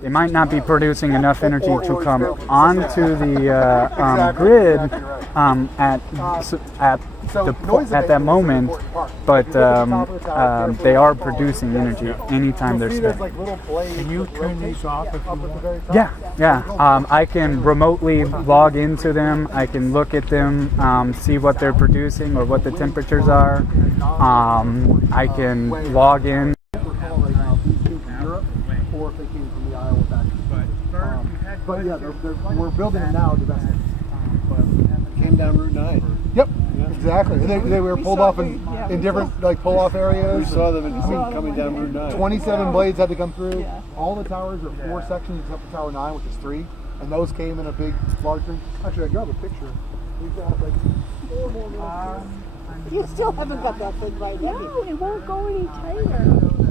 they might not be producing enough energy to come onto the grid at that moment, but they are producing energy anytime they're spinning. Can you turn these off if you want? Yeah. I can remotely log into them. I can look at them, see what they're producing or what the temperatures are. I can log in. But yeah, we're building it now domestic. Came down Route 9. Yep, exactly. They were pulled off in different pull-off areas. We saw them coming down Route 9. 27 blades had to come through. All the towers are 4 sections except for Tower 9, which is 3. And those came in a big, large thing. Actually, I got a picture. We've got like 4 more minutes. You still haven't got that thing right, have you? No, it won't go any tighter.